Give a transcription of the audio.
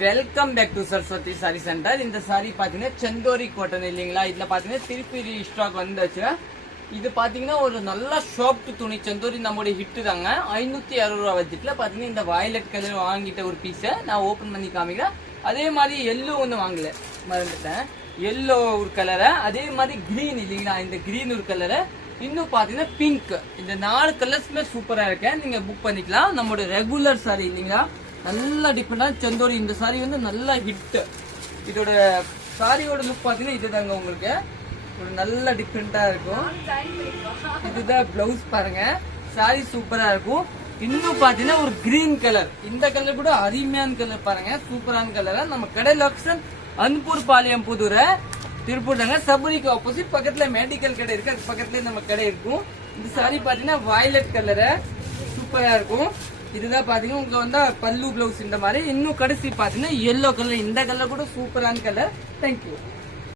Welcome back to Saraswati sari centre. இந்த சாரி பாத்தீங்கன்னா செந்தோரி காட்டன் இல்லைங்களா. இதுல பாத்தீங்கன்னா திருப்பி ஸ்டாக் வந்துச்சு. இது பாத்தீங்கன்னா ஒரு நல்ல ஷாப்ட் துணி செந்தோரி நம்மளுடைய ஹிட் தாங்க. 560 ரூபா பட்ஜெட்ல பாத்தீங்கன்னா இந்த வயலட் கலர் வாங்கிட்ட ஒரு பீஸை நான் ஓபன் பண்ணி காமிக்கிறேன். அதே மாதிரி எல்லோ ஒன்று வாங்கல, மறந்துட்டேன். எல்லோ ஒரு கலரை, அதே மாதிரி கிரீன் இல்லைங்களா, இந்த கிரீன் ஒரு கலரை, இன்னும் பாத்தீங்கன்னா பிங்க். இந்த 4 கலர்ஸ்மே சூப்பரா இருக்கு. நீங்க புக் பண்ணிக்கலாம். நம்மளோட ரெகுலர் சாரி இல்லைங்களா, நல்ல டிஃபரெண்டா செந்தோரி. இந்த சாரி வந்து நல்ல ஹிட். இதோட சாரியோட லுக் பாத்தீங்கன்னா இதுதாங்க, உங்களுக்கு ஒரு நல்ல டிஃபரெண்டா இருக்கும். இதுதான் பிளவுஸ் பாருங்க, சாரி சூப்பரா இருக்கும். இன்னும் பாத்தீங்கன்னா ஒரு கிரீன் கலர், இந்த கலர் கூட அருமையான கலர் பாருங்க, சூப்பரான கலர். நம்ம கடை லொகேஷன் அன்பூர் பாளையம் புதூர் திருப்பூர் தாங்க. சபரிக்கு ஆப்போசிட் பக்கத்துல மெடிக்கல் கடை இருக்கு, அது பக்கத்துல நம்ம கடை இருக்கும். இந்த சாரி பாத்தீங்கன்னா வயலட் கலரு சூப்பரா இருக்கும். இதுதான் பாத்தீங்கன்னா உங்களுக்கு வந்து பல்லு பிளவுஸ் இந்த மாதிரி. இன்னும் கடைசி பாத்தீங்கன்னா எல்லோ கலர், இந்த கலர் கூட சூப்பரான கலர். தேங்க்யூ.